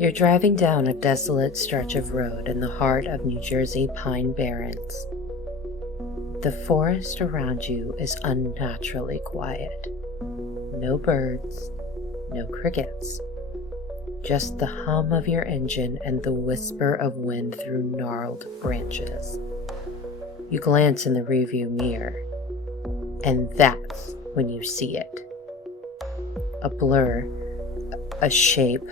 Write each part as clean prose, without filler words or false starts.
You're driving down a desolate stretch of road in the heart of New Jersey pine barrens. The forest around you is unnaturally quiet. No birds, no crickets. Just the hum of your engine and the whisper of wind through gnarled branches. You glance in the rearview mirror, and that's when you see it. A blur, a shape,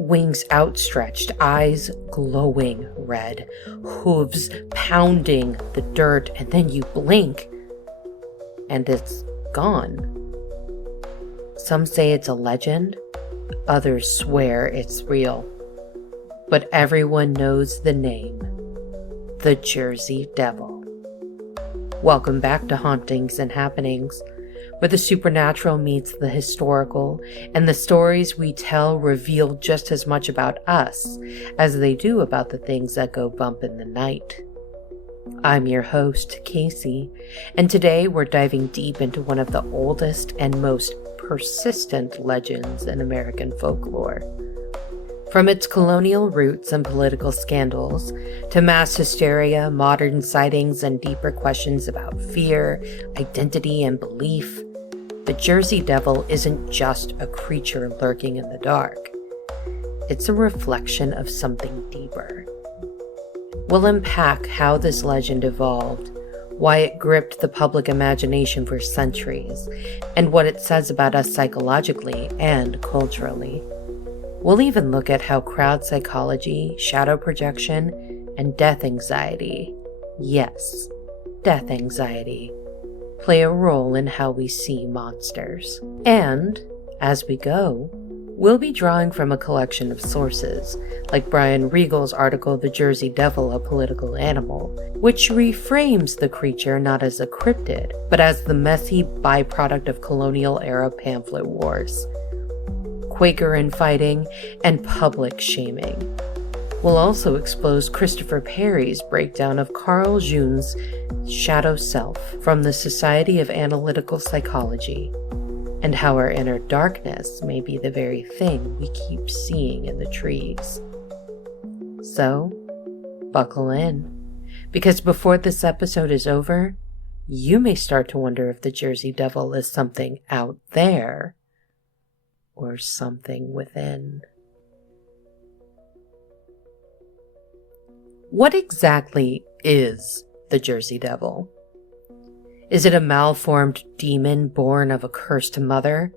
wings outstretched, eyes glowing red, hooves pounding the dirt, and then you blink, and it's gone. Some say it's a legend, others swear it's real, but everyone knows the name, the Jersey Devil. Welcome back to Hauntings and Happenings, where the supernatural meets the historical, and the stories we tell reveal just as much about us as they do about the things that go bump in the night. I'm your host, Casey, and today we're diving deep into one of the oldest and most persistent legends in American folklore. From its colonial roots and political scandals, to mass hysteria, modern sightings, and deeper questions about fear, identity, and belief, the Jersey Devil isn't just a creature lurking in the dark. It's a reflection of something deeper. We'll unpack how this legend evolved, why it gripped the public imagination for centuries, and what it says about us psychologically and culturally. We'll even look at how crowd psychology, shadow projection, and death anxiety, yes, death anxiety, play a role in how we see monsters. And, as we go, we'll be drawing from a collection of sources, like Brian Regal's article, The Jersey Devil, a Political Animal, which reframes the creature not as a cryptid, but as the messy byproduct of colonial-era pamphlet wars, Quaker infighting, and public shaming. We'll also expose Christopher Perry's breakdown of Carl Jung's shadow self from the Society of Analytical Psychology, and how our inner darkness may be the very thing we keep seeing in the trees. So, buckle in, because before this episode is over, you may start to wonder if the Jersey Devil is something out there or something within. What exactly is the Jersey Devil? Is it a malformed demon born of a cursed mother?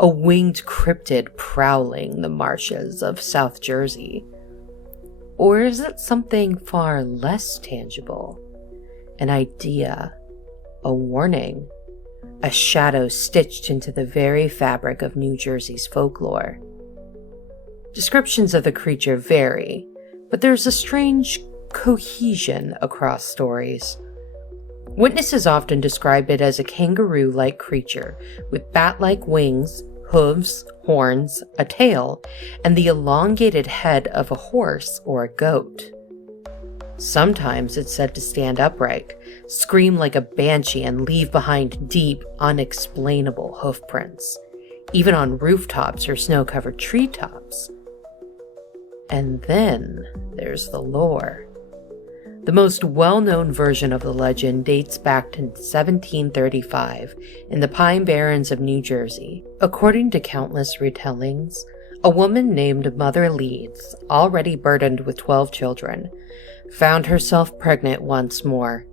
A winged cryptid prowling the marshes of South Jersey? Or is it something far less tangible? An idea, a warning, a shadow stitched into the very fabric of New Jersey's folklore? Descriptions of the creature vary, but there's a strange cohesion across stories. Witnesses often describe it as a kangaroo-like creature with bat-like wings, hooves, horns, a tail, and the elongated head of a horse or a goat. Sometimes it's said to stand upright, scream like a banshee, and leave behind deep, unexplainable hoofprints, even on rooftops or snow-covered treetops. And then there's the lore. The most well-known version of the legend dates back to 1735 in the Pine Barrens of New Jersey. According to countless retellings, a woman named Mother Leeds, already burdened with 12 children, found herself pregnant once more.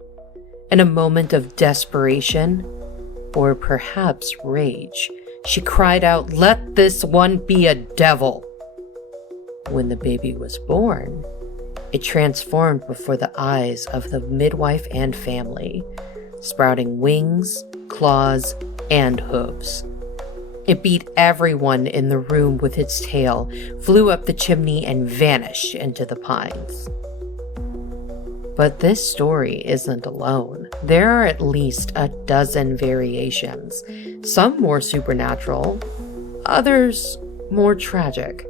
In a moment of desperation, or perhaps rage, she cried out, "Let this one be a devil!" When the baby was born, it transformed before the eyes of the midwife and family, sprouting wings, claws, and hooves. It beat everyone in the room with its tail, flew up the chimney, and vanished into the pines. But this story isn't alone. There are at least a dozen variations, some more supernatural, others more tragic.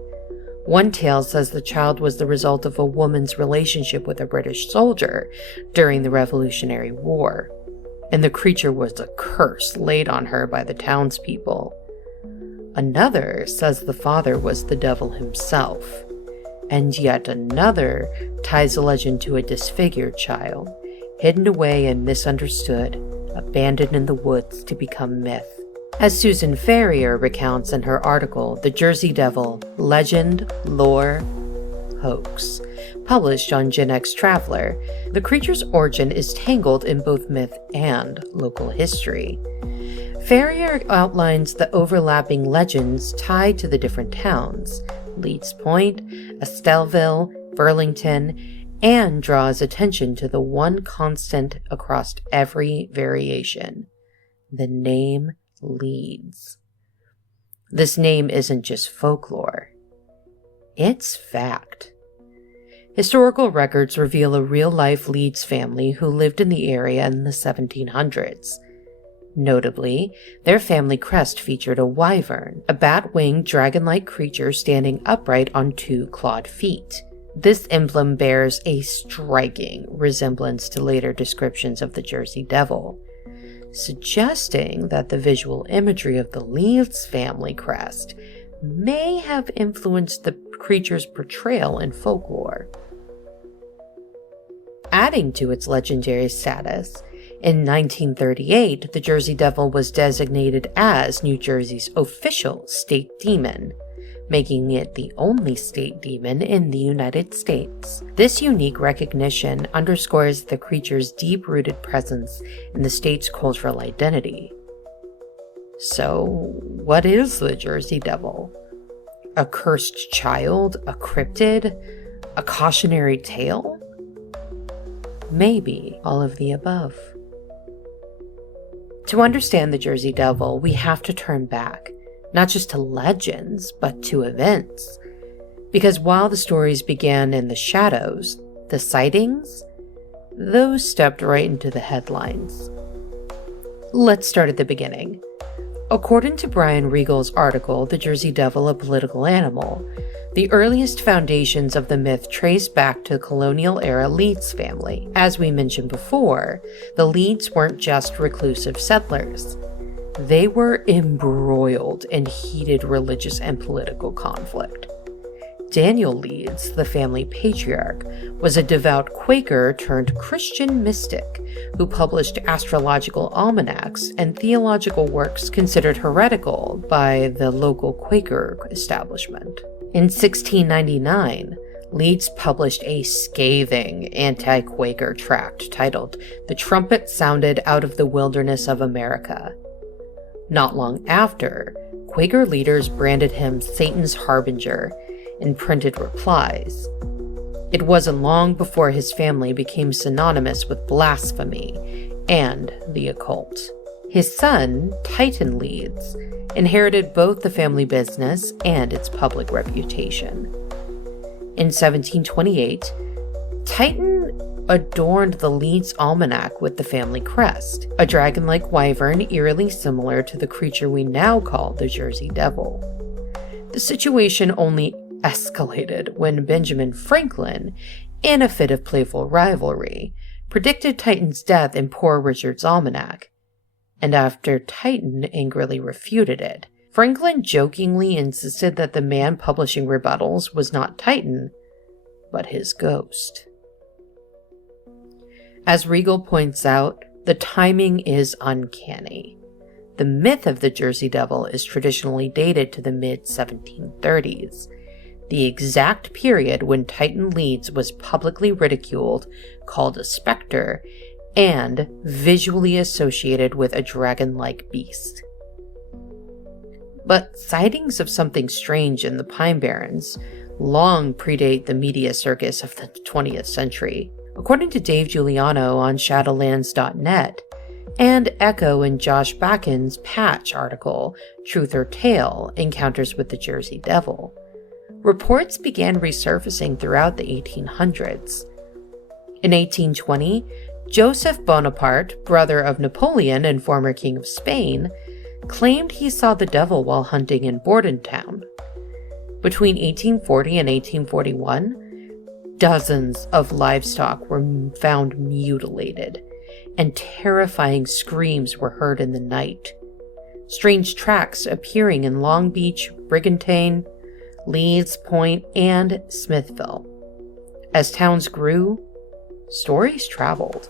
One tale says the child was the result of a woman's relationship with a British soldier during the Revolutionary War, and the creature was a curse laid on her by the townspeople. Another says the father was the devil himself, and yet another ties the legend to a disfigured child, hidden away and misunderstood, abandoned in the woods to become myth. As Susan Ferrier recounts in her article, The Jersey Devil, Legend, Lore, Hoax, published on Gen X Traveler, the creature's origin is tangled in both myth and local history. Ferrier outlines the overlapping legends tied to the different towns, Leeds Point, Estelleville, Burlington, and draws attention to the one constant across every variation: the name Leeds. This name isn't just folklore, it's fact. Historical records reveal a real-life Leeds family who lived in the area in the 1700s. Notably, their family crest featured a wyvern, a bat-winged dragon-like creature standing upright on two clawed feet. This emblem bears a striking resemblance to later descriptions of the Jersey Devil, suggesting that the visual imagery of the Leeds family crest may have influenced the creature's portrayal in folklore. Adding to its legendary status, in 1938, the Jersey Devil was designated as New Jersey's official state demon, making it the only state demon in the United States. This unique recognition underscores the creature's deep-rooted presence in the state's cultural identity. So, what is the Jersey Devil? A cursed child? A cryptid? A cautionary tale? Maybe all of the above. To understand the Jersey Devil, we have to turn back, not just to legends, but to events. Because while the stories began in the shadows, the sightings, those stepped right into the headlines. Let's start at the beginning. According to Brian Regal's article, The Jersey Devil, a Political Animal, the earliest foundations of the myth trace back to the colonial-era Leeds family. As we mentioned before, the Leeds weren't just reclusive settlers. They were embroiled in heated religious and political conflict. Daniel Leeds, the family patriarch, was a devout Quaker turned Christian mystic who published astrological almanacs and theological works considered heretical by the local Quaker establishment. In 1699, Leeds published a scathing anti-Quaker tract titled "The Trumpet Sounded Out of the Wilderness of America." Not long after, Quaker leaders branded him Satan's harbinger in printed replies. It wasn't long before his family became synonymous with blasphemy and the occult. His son, Titan Leeds, inherited both the family business and its public reputation. In 1728, Titan adorned the Leeds almanac with the family crest, a dragon-like wyvern eerily similar to the creature we now call the Jersey Devil. The situation only escalated when Benjamin Franklin, in a fit of playful rivalry, predicted Titan's death in Poor Richard's almanac. And after Titan angrily refuted it, Franklin jokingly insisted that the man publishing rebuttals was not Titan, but his ghost. As Regal points out, the timing is uncanny. The myth of the Jersey Devil is traditionally dated to the mid-1730s, the exact period when Titan Leeds was publicly ridiculed, called a specter, and visually associated with a dragon-like beast. But sightings of something strange in the Pine Barrens long predate the media circus of the 20th century. According to Dave Giuliano on Shadowlands.net, and Echo in Josh Backen's Patch article, Truth or Tale, Encounters with the Jersey Devil, reports began resurfacing throughout the 1800s. In 1820, Joseph Bonaparte, brother of Napoleon and former king of Spain, claimed he saw the devil while hunting in Bordentown. Between 1840 and 1841, dozens of livestock were found mutilated, and terrifying screams were heard in the night. strange tracks appearing in Long Beach, Brigantine, Leeds Point, and Smithville. As towns grew, stories traveled.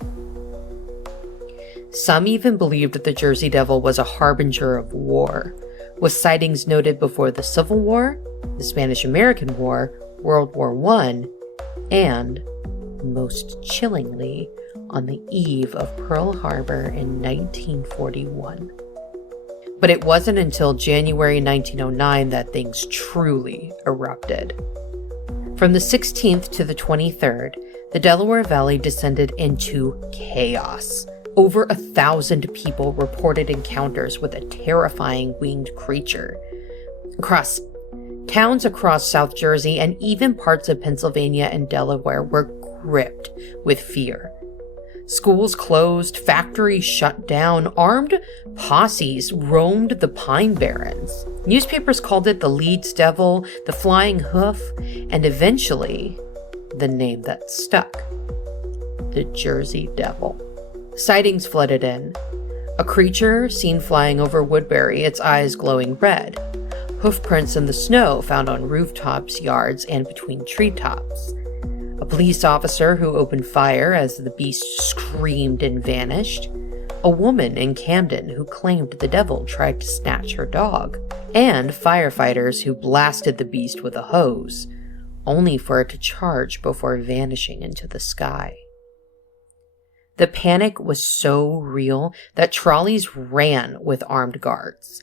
Some even believed that the Jersey Devil was a harbinger of war, with sightings noted before the Civil War, the Spanish-American War, World War I, and, most chillingly, on the eve of Pearl Harbor in 1941. But it wasn't until January 1909 that things truly erupted. From the 16th to the 23rd, the Delaware Valley descended into chaos. Over 1,000 people reported encounters with a terrifying winged creature. Towns across South Jersey and even parts of Pennsylvania and Delaware were gripped with fear. Schools closed, factories shut down, armed posses roamed the Pine Barrens. Newspapers called it the Leeds Devil, the Flying Hoof, and eventually, the name that stuck, the Jersey Devil. Sightings flooded in. A creature seen flying over Woodbury, its eyes glowing red. Hoof prints in the snow found on rooftops, yards, and between treetops. A police officer who opened fire as the beast screamed and vanished. A woman in Camden who claimed the devil tried to snatch her dog. And firefighters who blasted the beast with a hose, only for it to charge before vanishing into the sky. The panic was so real that trolleys ran with armed guards.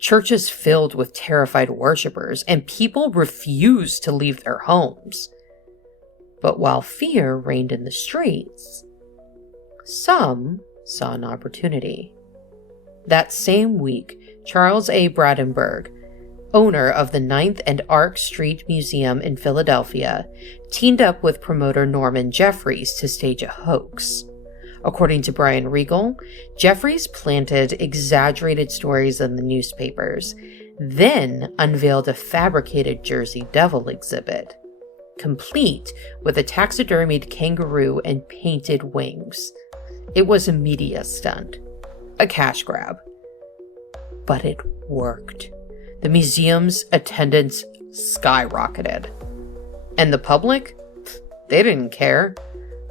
Churches filled with terrified worshippers, and people refused to leave their homes. But while fear reigned in the streets, some saw an opportunity. That same week, Charles A. Bradenberg, owner of the 9th and Ark Street Museum in Philadelphia, teamed up with promoter Norman Jeffries to stage a hoax. According to Brian Regal, Jeffries planted exaggerated stories in the newspapers, then unveiled a fabricated Jersey Devil exhibit, complete with a taxidermied kangaroo and painted wings. It was a media stunt, a cash grab. But it worked. The museum's attendance skyrocketed. And the public? They didn't care.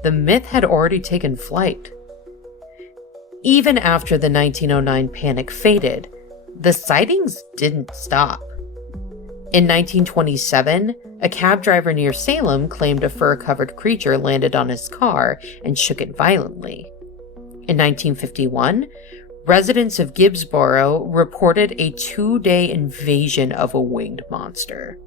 The myth had already taken flight. Even after the 1909 panic faded, the sightings didn't stop. In 1927, a cab driver near Salem claimed a fur-covered creature landed on his car and shook it violently. In 1951, residents of Gibbsboro reported a 2-day invasion of a winged monster.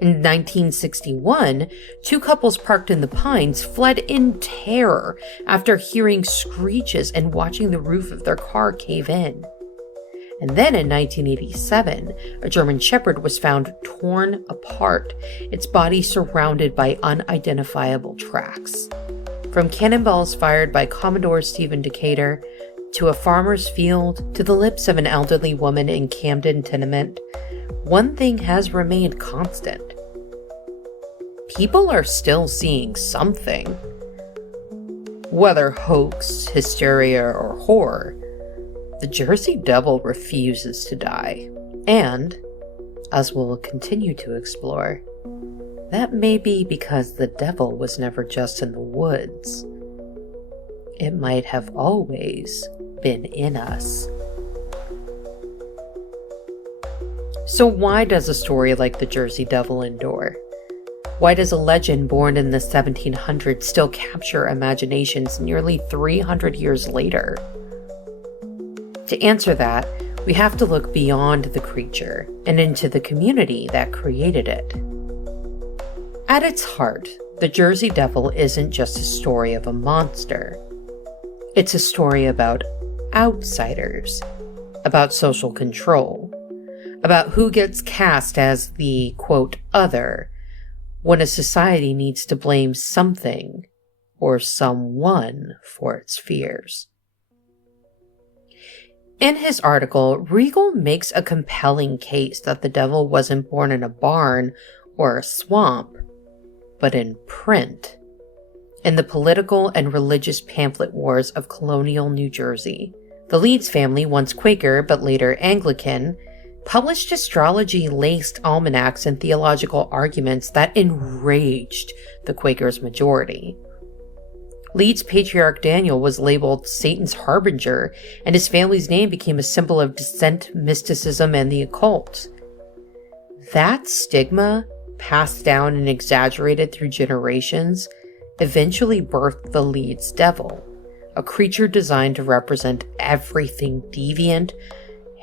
In 1961, 2 couples parked in the Pines fled in terror after hearing screeches and watching the roof of their car cave in. And then in 1987, a German Shepherd was found torn apart, its body surrounded by unidentifiable tracks. From cannonballs fired by Commodore Stephen Decatur, to a farmer's field, to the lips of an elderly woman in Camden tenement, one thing has remained constant. People are still seeing something. Whether hoax, hysteria, or horror, the Jersey Devil refuses to die. And, as we'll continue to explore, that may be because the devil was never just in the woods. It might have always been in us. So why does a story like the Jersey Devil endure? Why does a legend born in the 1700s still capture imaginations nearly 300 years later? To answer that, we have to look beyond the creature and into the community that created it. At its heart, the Jersey Devil isn't just a story of a monster. It's a story about outsiders, about social control, about who gets cast as the, quote, other, when a society needs to blame something or someone for its fears. In his article, Regal makes a compelling case that the devil wasn't born in a barn or a swamp, but in print, in the political and religious pamphlet wars of colonial New Jersey The Leeds family, once Quaker but later Anglican, published astrology-laced almanacs and theological arguments that enraged the Quakers' majority. Leeds patriarch Daniel was labeled Satan's harbinger, and his family's name became a symbol of dissent, mysticism, and the occult. That stigma, passed down and exaggerated through generations, eventually birthed the Leeds devil, a creature designed to represent everything deviant,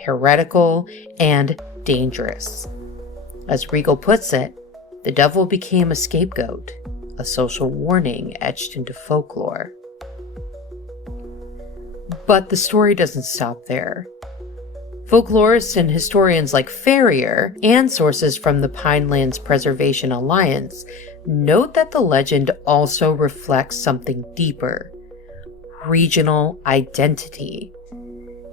heretical, and dangerous. As Regal puts it, the devil became a scapegoat, a social warning etched into folklore. But the story doesn't stop there. Folklorists and historians like Ferrier and sources from the Pinelands Preservation Alliance note that the legend also reflects something deeper: regional identity.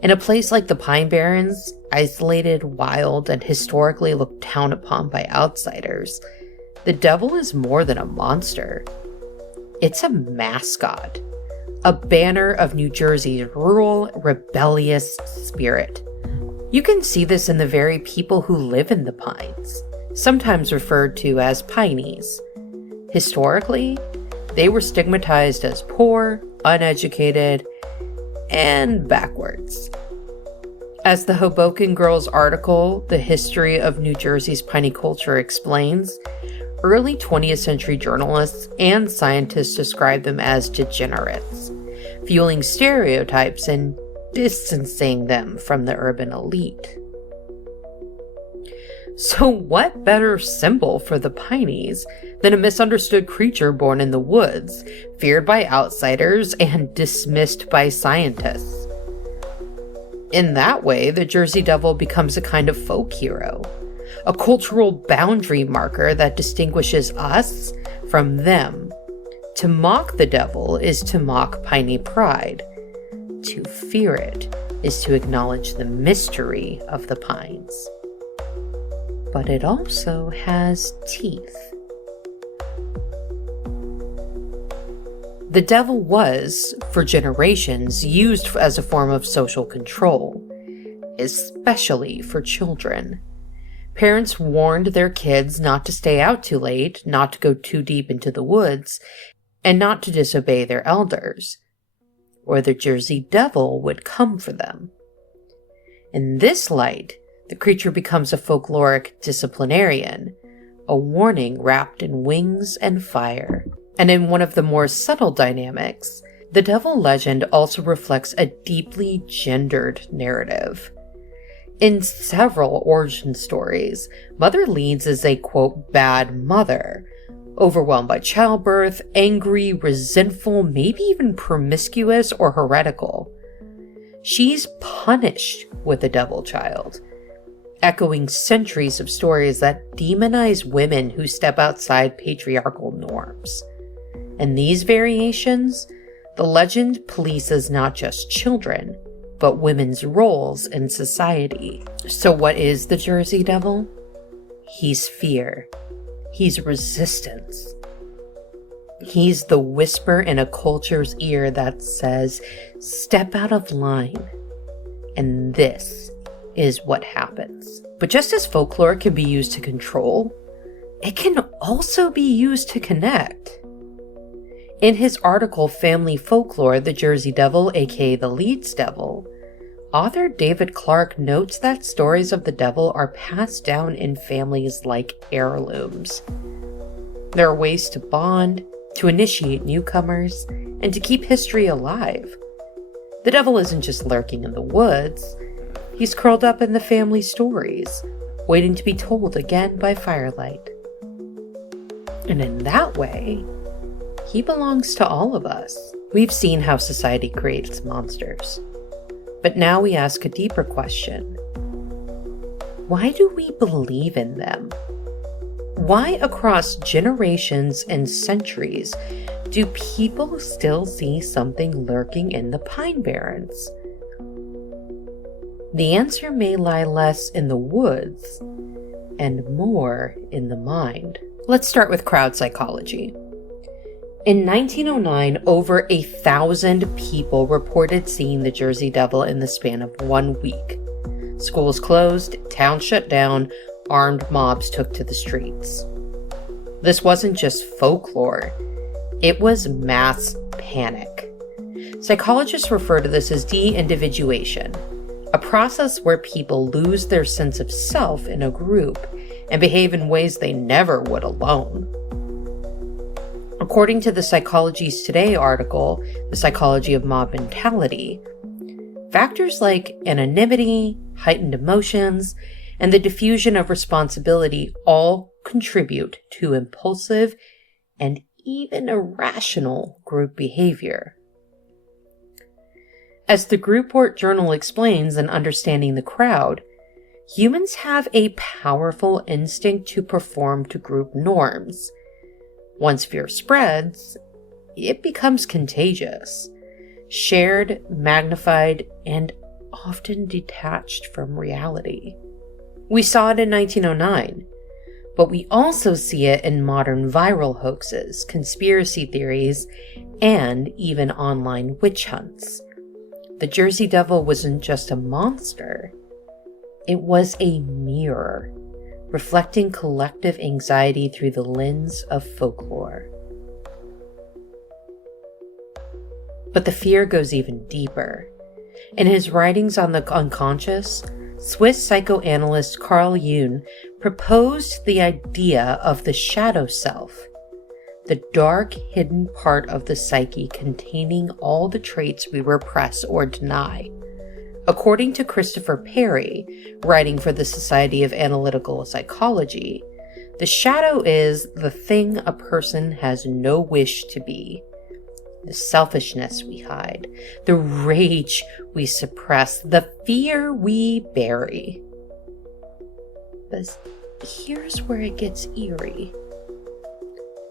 In a place like the Pine Barrens, isolated, wild, and historically looked down upon by outsiders, the devil is more than a monster. It's a mascot, a banner of New Jersey's rural, rebellious spirit. You can see this in the very people who live in the pines, sometimes referred to as Pineys. Historically, they were stigmatized as poor, uneducated, and backwards. As the Hoboken Girls article, The History of New Jersey's Piney Culture, explains, early 20th century journalists and scientists described them as degenerates, fueling stereotypes and distancing them from the urban elite. So what better symbol for the Pineys than a misunderstood creature born in the woods, feared by outsiders and dismissed by scientists? In that way, the Jersey Devil becomes a kind of folk hero, a cultural boundary marker that distinguishes us from them. To mock the devil is to mock Piney pride. To fear it is to acknowledge the mystery of the pines. But it also has teeth. The devil was, for generations, used as a form of social control, especially for children. Parents warned their kids not to stay out too late, not to go too deep into the woods, and not to disobey their elders, or the Jersey Devil would come for them. In this light, the creature becomes a folkloric disciplinarian, a warning wrapped in wings and fire. And in one of the more subtle dynamics, the devil legend also reflects a deeply gendered narrative. In several origin stories, Mother Leeds is a, quote, bad mother, overwhelmed by childbirth, angry, resentful, maybe even promiscuous or heretical. She's punished with a devil child, echoing centuries of stories that demonize women who step outside patriarchal norms. In these variations, the legend polices not just children, but women's roles in society. So what is the Jersey Devil? He's fear. He's resistance. He's the whisper in a culture's ear that says, step out of line. And this is what happens. But just as folklore can be used to control, it can also be used to connect. In his article, Family Folklore, the Jersey Devil, aka the Leeds Devil, author David Clark notes that stories of the devil are passed down in families like heirlooms. There are ways to bond, to initiate newcomers, and to keep history alive. The devil isn't just lurking in the woods. He's curled up in the family stories, waiting to be told again by firelight. And in that way, he belongs to all of us. We've seen how society creates monsters. But now we ask a deeper question. Why do we believe in them? Why, across generations and centuries, do people still see something lurking in the Pine Barrens? The answer may lie less in the woods and more in the mind. Let's start with crowd psychology. In 1909, over 1,000 people reported seeing the Jersey Devil in the span of 1 week. Schools closed, towns shut down, armed mobs took to the streets. This wasn't just folklore, it was mass panic. Psychologists refer to this as de-individuation, a process where people lose their sense of self in a group and behave in ways they never would alone. According to the Psychologies Today article, The Psychology of Mob Mentality, factors like anonymity, heightened emotions, and the diffusion of responsibility all contribute to impulsive and even irrational group behavior. As the Grouport Journal explains in Understanding the Crowd, humans have a powerful instinct to perform to group norms. Once fear spreads, it becomes contagious, shared, magnified, and often detached from reality. We saw it in 1909, but we also see it in modern viral hoaxes, conspiracy theories, and even online witch hunts. The Jersey Devil wasn't just a monster, it was a mirror, reflecting collective anxiety through the lens of folklore. But the fear goes even deeper. In his writings on the unconscious, Swiss psychoanalyst Carl Jung proposed the idea of the shadow self, the dark, hidden part of the psyche containing all the traits we repress or deny. According to Christopher Perry, writing for the Society of Analytical Psychology, the shadow is the thing a person has no wish to be. The selfishness we hide, the rage we suppress, the fear we bury. But here's where it gets eerie.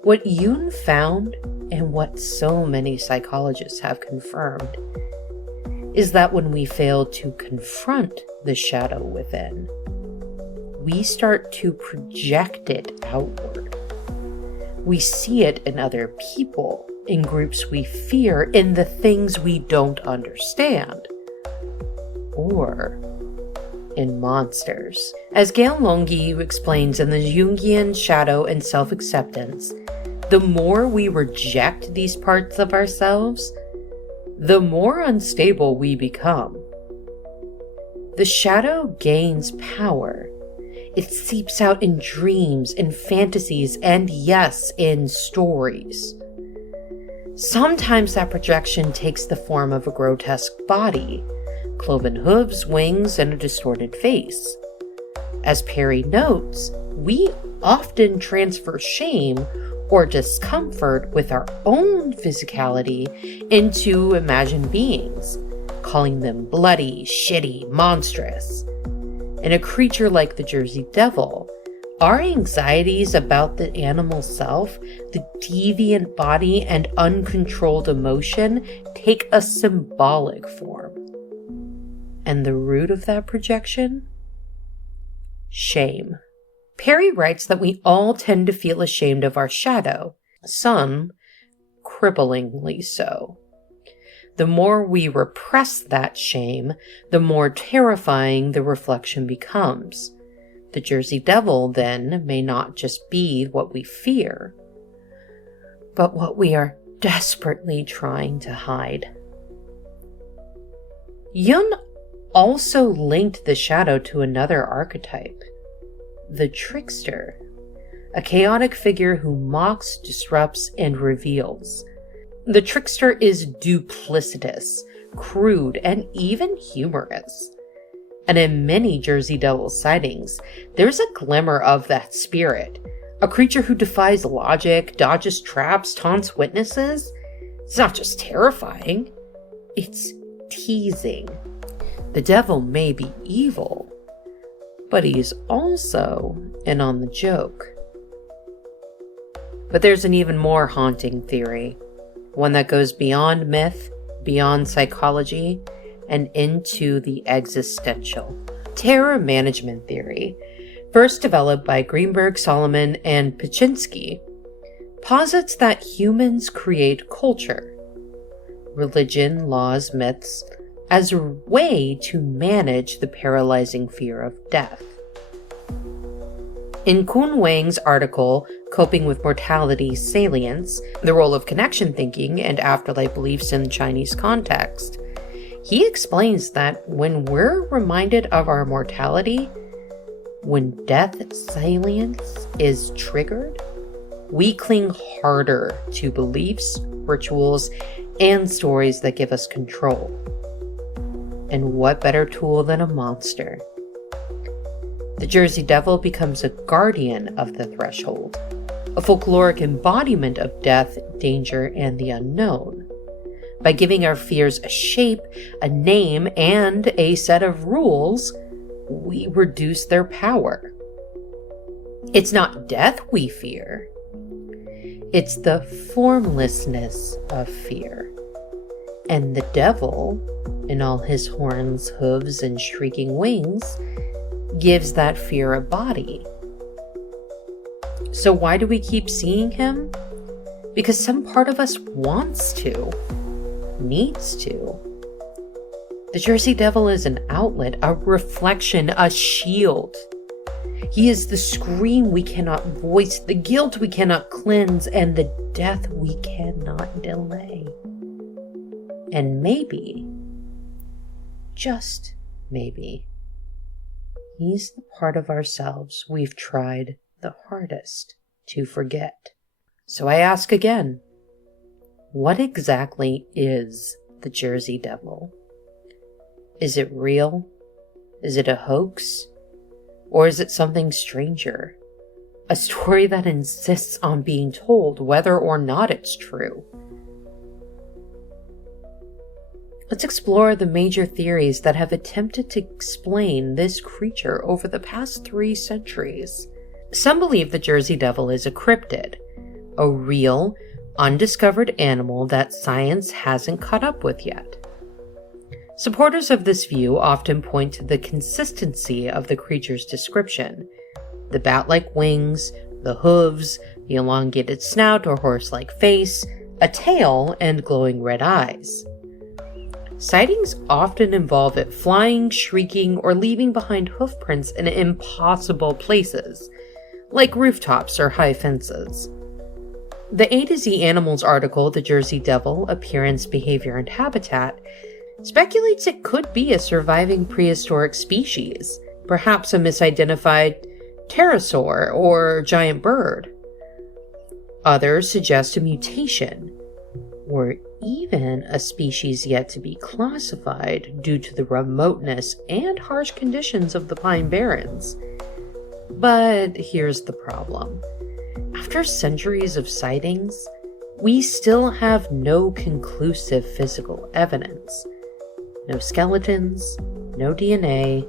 What Jung found, and what so many psychologists have confirmed, is that when we fail to confront the shadow within, we start to project it outward. We see it in other people, in groups we fear, in the things we don't understand, or in monsters. As Gail Longy explains in the Jungian Shadow and Self-Acceptance, the more we reject these parts of ourselves, the more unstable we become. The shadow gains power. It seeps out in dreams, in fantasies, and yes, in stories. Sometimes that projection takes the form of a grotesque body, cloven hooves, wings, and a distorted face. As Perry notes, we often transfer shame or discomfort with our own physicality into imagined beings, calling them bloody, shitty, monstrous. In a creature like the Jersey Devil, our anxieties about the animal self, the deviant body, and uncontrolled emotion take a symbolic form. And the root of that projection? Shame. Perry writes that we all tend to feel ashamed of our shadow, some cripplingly so. The more we repress that shame, the more terrifying the reflection becomes. The Jersey Devil, then, may not just be what we fear, but what we are desperately trying to hide. Jung also linked the shadow to another archetype, the trickster, a chaotic figure who mocks, disrupts, and reveals. The trickster is duplicitous, crude, and even humorous. And in many Jersey Devil sightings, there's a glimmer of that spirit, a creature who defies logic, dodges traps, taunts witnesses. It's not just terrifying, it's teasing. The devil may be evil, but he's also in on the joke. But there's an even more haunting theory, one that goes beyond myth, beyond psychology, and into the existential. Terror management theory, first developed by Greenberg, Solomon, and Pachinski. posits that humans create culture, religion, laws, myths, as a way to manage the paralyzing fear of death. In Kun Wang's article, Coping with Mortality, Salience, the Role of Connection Thinking and Afterlife Beliefs in the Chinese Context, he explains that when we're reminded of our mortality, when death salience is triggered, we cling harder to beliefs, rituals, and stories that give us control. And what better tool than a monster? The Jersey Devil becomes a guardian of the threshold, a folkloric embodiment of death, danger, and the unknown. By giving our fears a shape, a name, and a set of rules, we reduce their power. It's not death we fear. It's the formlessness of fear. And the devil, in all his horns, hooves, and shrieking wings, gives that fear a body. So why do we keep seeing him? Because some part of us wants to, needs to. The Jersey Devil is an outlet, a reflection, a shield. He is the scream we cannot voice, the guilt we cannot cleanse, and the death we cannot delay. And maybe, just maybe, he's the part of ourselves we've tried the hardest to forget. So I ask again, what exactly is the Jersey Devil? Is it real? Is it a hoax? Or is it something stranger? A story that insists on being told whether or not it's true? Let's explore the major theories that have attempted to explain this creature over the past 3 centuries. Some believe the Jersey Devil is a cryptid, a real, undiscovered animal that science hasn't caught up with yet. Supporters of this view often point to the consistency of the creature's description: the bat-like wings, the hooves, the elongated snout or horse-like face, a tail, and glowing red eyes. Sightings often involve it flying, shrieking, or leaving behind hoof prints in impossible places, like rooftops or high fences. The A to Z Animals article, The Jersey Devil, Appearance, Behavior, and Habitat, speculates it could be a surviving prehistoric species, perhaps a misidentified pterosaur or giant bird. Others suggest a mutation, or even a species yet to be classified due to the remoteness and harsh conditions of the Pine Barrens. But here's the problem. After centuries of sightings, we still have no conclusive physical evidence. No skeletons, no DNA,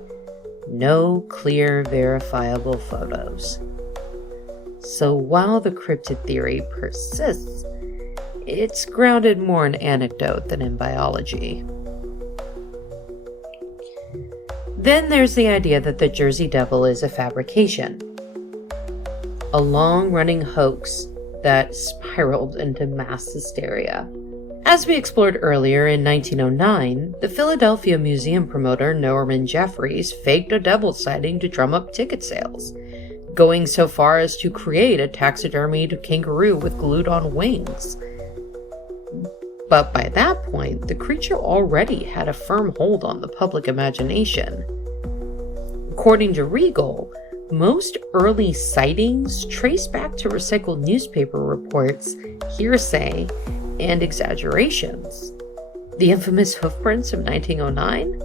no clear, verifiable photos. So while the cryptid theory persists, it's grounded more in anecdote than in biology. Then there's the idea that the Jersey Devil is a fabrication, a long-running hoax that spiraled into mass hysteria. As we explored earlier, in 1909, the Philadelphia museum promoter Norman Jeffries faked a devil sighting to drum up ticket sales, going so far as to create a taxidermied kangaroo with glued-on wings. But by that point, the creature already had a firm hold on the public imagination. According to Regal, most early sightings trace back to recycled newspaper reports, hearsay, and exaggerations. The infamous hoofprints of 1909?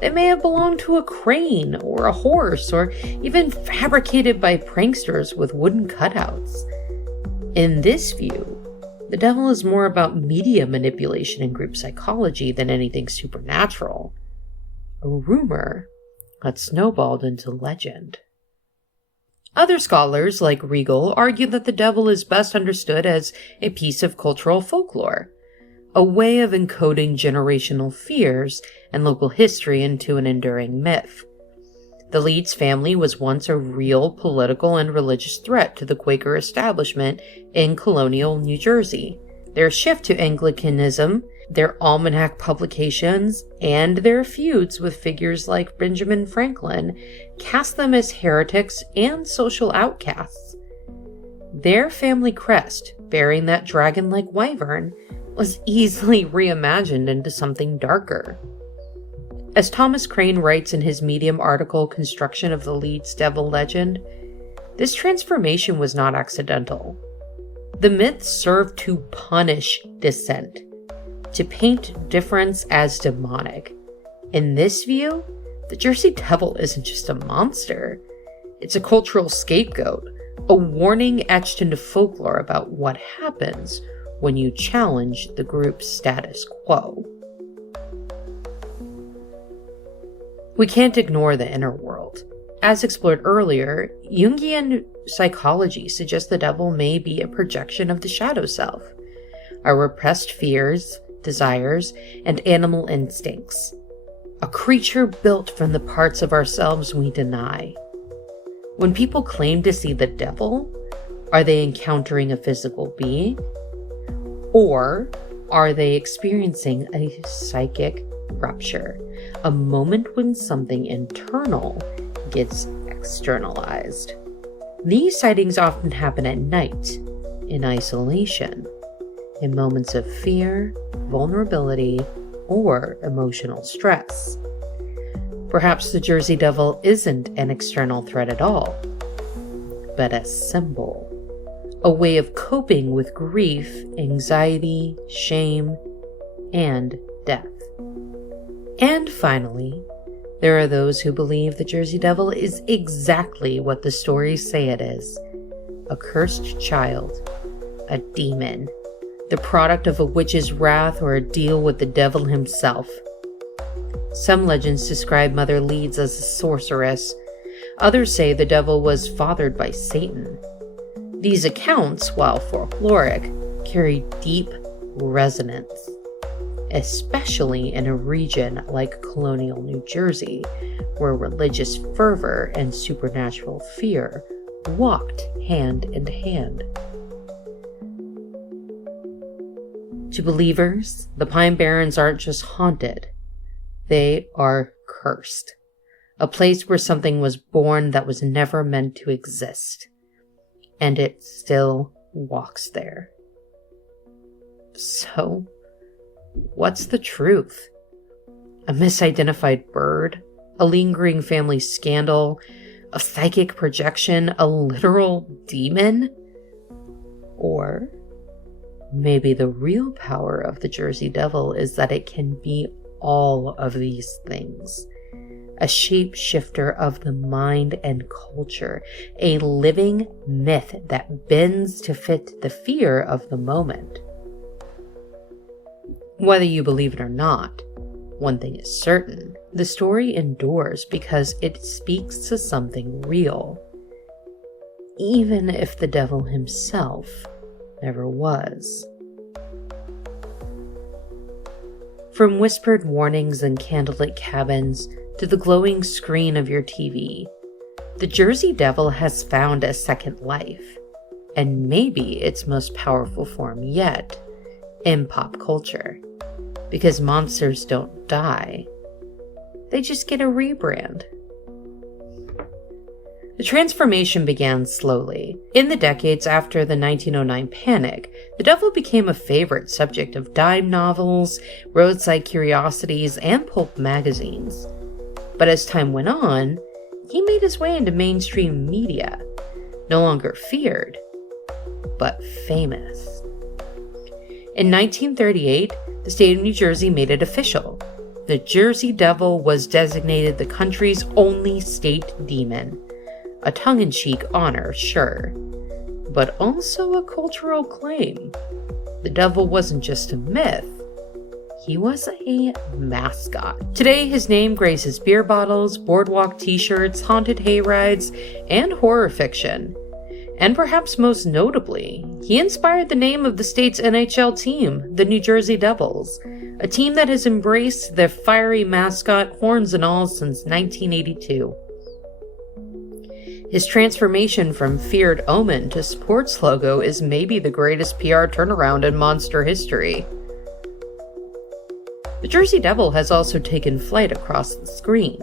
They may have belonged to a crane or a horse, or even fabricated by pranksters with wooden cutouts. In this view, the devil is more about media manipulation and group psychology than anything supernatural. A rumor that snowballed into legend. Other scholars, like Regal, argue that the devil is best understood as a piece of cultural folklore, a way of encoding generational fears and local history into an enduring myth. The Leeds family was once a real political and religious threat to the Quaker establishment in colonial New Jersey. Their shift to Anglicanism, their almanac publications, and their feuds with figures like Benjamin Franklin cast them as heretics and social outcasts. Their family crest, bearing that dragon-like wyvern, was easily reimagined into something darker. As Thomas Crane writes in his Medium article Construction of the Leeds Devil Legend, this transformation was not accidental. The myth served to punish dissent, to paint difference as demonic. In this view, the Jersey Devil isn't just a monster. It's a cultural scapegoat, a warning etched into folklore about what happens when you challenge the group's status quo. We can't ignore the inner world. As explored earlier, Jungian psychology suggests the devil may be a projection of the shadow self, our repressed fears, desires, and animal instincts, a creature built from the parts of ourselves we deny. When people claim to see the devil, are they encountering a physical being? Or are they experiencing a psychic rupture, a moment when something internal gets externalized? These sightings often happen at night, in isolation, in moments of fear, vulnerability, or emotional stress. Perhaps the Jersey Devil isn't an external threat at all, but a symbol, a way of coping with grief, anxiety, shame, and death. And finally, there are those who believe the Jersey Devil is exactly what the stories say it is: a cursed child, a demon, the product of a witch's wrath or a deal with the devil himself. Some legends describe Mother Leeds as a sorceress. Others say the devil was fathered by Satan. These accounts, while folkloric, carry deep resonance, especially in a region like colonial New Jersey, where religious fervor and supernatural fear walked hand in hand. To believers, the Pine Barrens aren't just haunted, they are cursed. A place where something was born that was never meant to exist. And it still walks there. So, what's the truth? A misidentified bird? A lingering family scandal? A psychic projection? A literal demon? Or maybe the real power of the Jersey Devil is that it can be all of these things. A shapeshifter of the mind and culture, a living myth that bends to fit the fear of the moment. Whether you believe it or not, one thing is certain: the story endures because it speaks to something real, even if the devil himself never was. From whispered warnings in candlelit cabins to the glowing screen of your TV, the Jersey Devil has found a second life, and maybe its most powerful form yet, in pop culture. Because monsters don't die, they just get a rebrand. The transformation began slowly. In the decades after the 1909 panic, the devil became a favorite subject of dime novels, roadside curiosities, and pulp magazines. But as time went on, he made his way into mainstream media, no longer feared, but famous. In 1938, the state of New Jersey made it official. The Jersey Devil was designated the country's only state demon. A tongue-in-cheek honor, sure, but also a cultural claim. The devil wasn't just a myth, he was a mascot. Today, his name graces beer bottles, boardwalk t-shirts, haunted hayrides, and horror fiction. And perhaps most notably, he inspired the name of the state's NHL team, the New Jersey Devils, a team that has embraced their fiery mascot, horns and all, since 1982. His transformation from feared omen to sports logo is maybe the greatest PR turnaround in monster history. The Jersey Devil has also taken flight across the screen.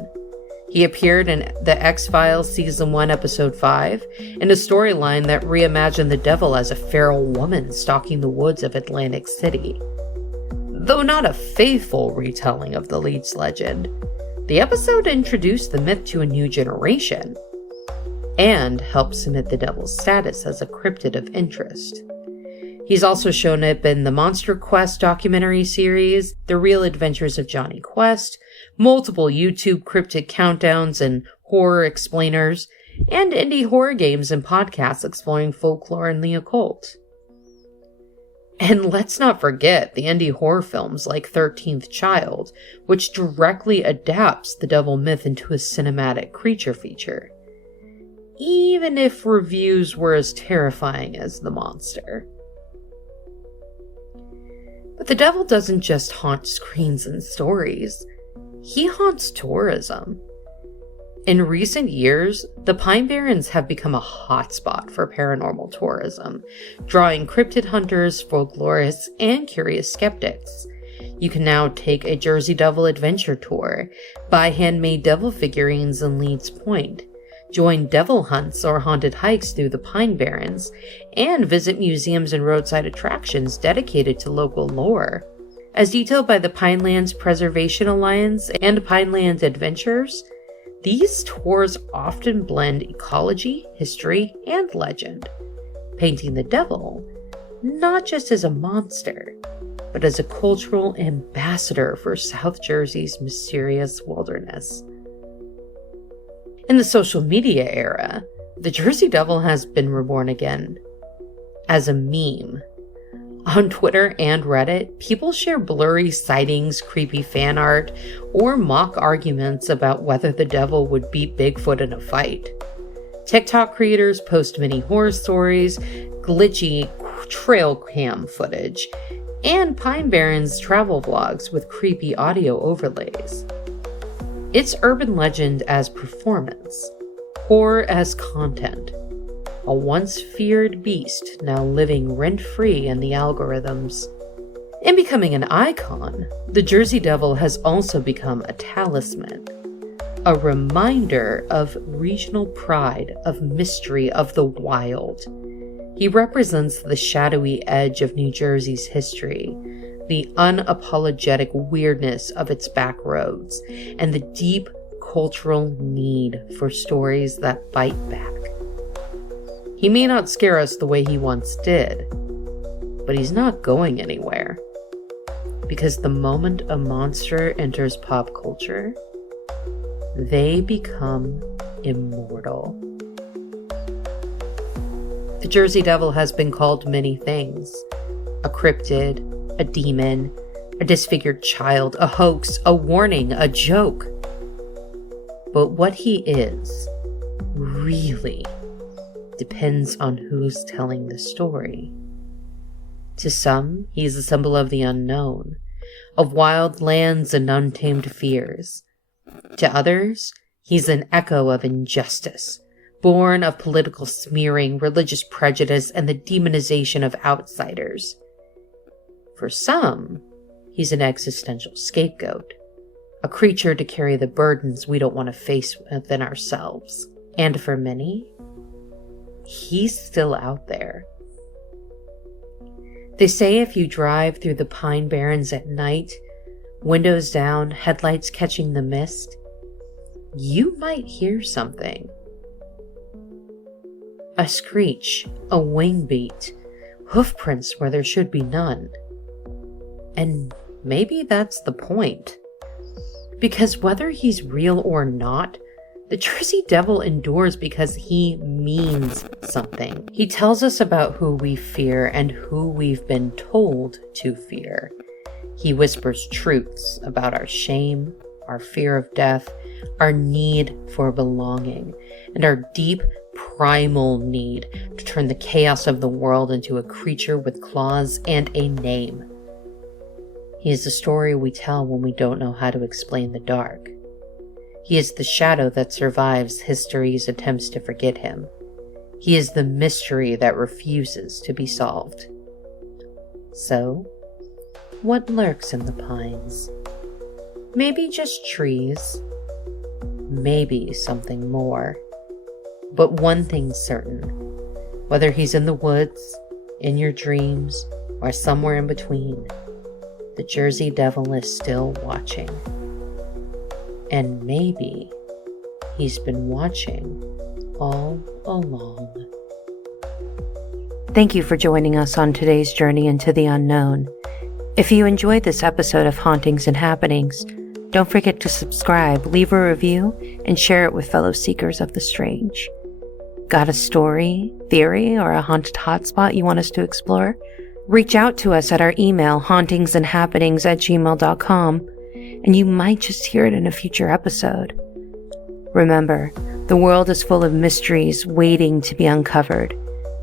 He appeared in The X-Files Season 1, Episode 5, in a storyline that reimagined the devil as a feral woman stalking the woods of Atlantic City. Though not a faithful retelling of the Leeds legend, the episode introduced the myth to a new generation, and helped cement the devil's status as a cryptid of interest. He's also shown up in the Monster Quest documentary series, The Real Adventures of Johnny Quest, multiple YouTube cryptid countdowns and horror explainers, and indie horror games and podcasts exploring folklore and the occult. And let's not forget the indie horror films like 13th Child, which directly adapts the devil myth into a cinematic creature feature, even if reviews were as terrifying as the monster. But the devil doesn't just haunt screens and stories, he haunts tourism. In recent years, the Pine Barrens have become a hotspot for paranormal tourism, drawing cryptid hunters, folklorists, and curious skeptics. You can now take a Jersey Devil adventure tour, buy handmade devil figurines in Leeds Point, join devil hunts or haunted hikes through the Pine Barrens, and visit museums and roadside attractions dedicated to local lore. As detailed by the Pinelands Preservation Alliance and Pinelands Adventures, these tours often blend ecology, history, and legend, painting the devil not just as a monster, but as a cultural ambassador for South Jersey's mysterious wilderness. In the social media era, the Jersey Devil has been reborn again as a meme. On Twitter and Reddit, people share blurry sightings, creepy fan art, or mock arguments about whether the devil would beat Bigfoot in a fight. TikTok creators post mini horror stories, glitchy trail cam footage, and Pine Barrens travel vlogs with creepy audio overlays. It's urban legend as performance, horror as content, a once feared beast now living rent-free in the algorithms. In becoming an icon, the Jersey Devil has also become a talisman, a reminder of regional pride, of mystery, of the wild. He represents the shadowy edge of New Jersey's history, the unapologetic weirdness of its back roads, and the deep cultural need for stories that bite back. He may not scare us the way he once did, but he's not going anywhere. Because the moment a monster enters pop culture, they become immortal. The Jersey Devil has been called many things: a cryptid, a demon, a disfigured child, a hoax, a warning, a joke. But what he is, really, depends on who's telling the story. To some, he is a symbol of the unknown, of wild lands and untamed fears. To others, he's an echo of injustice, born of political smearing, religious prejudice, and the demonization of outsiders. For some, he's an existential scapegoat, a creature to carry the burdens we don't want to face within ourselves. And for many, he's still out there. They say if you drive through the Pine Barrens at night, windows down, headlights catching the mist, you might hear something. A screech, a wing beat, hoof prints where there should be none. And maybe that's the point. Because whether he's real or not, the Jersey Devil endures because he means something. He tells us about who we fear and who we've been told to fear. He whispers truths about our shame, our fear of death, our need for belonging, and our deep primal need to turn the chaos of the world into a creature with claws and a name. He is the story we tell when we don't know how to explain the dark. He is the shadow that survives history's attempts to forget him. He is the mystery that refuses to be solved. So, what lurks in the pines? Maybe just trees. Maybe something more. But one thing's certain. Whether he's in the woods, in your dreams, or somewhere in between, the Jersey Devil is still watching. And maybe he's been watching all along. Thank you for joining us on today's journey into the unknown. If you enjoyed this episode of Hauntings and Happenings, don't forget to subscribe, leave a review, and share it with fellow seekers of the strange. Got a story, theory, or a haunted hotspot you want us to explore? Reach out to us at our email, hauntingsandhappenings@gmail.com, and you might just hear it in a future episode. Remember, the world is full of mysteries waiting to be uncovered,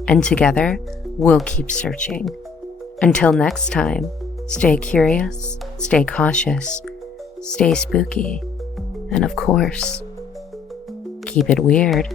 and together, we'll keep searching. Until next time, stay curious, stay cautious, stay spooky, and of course, keep it weird.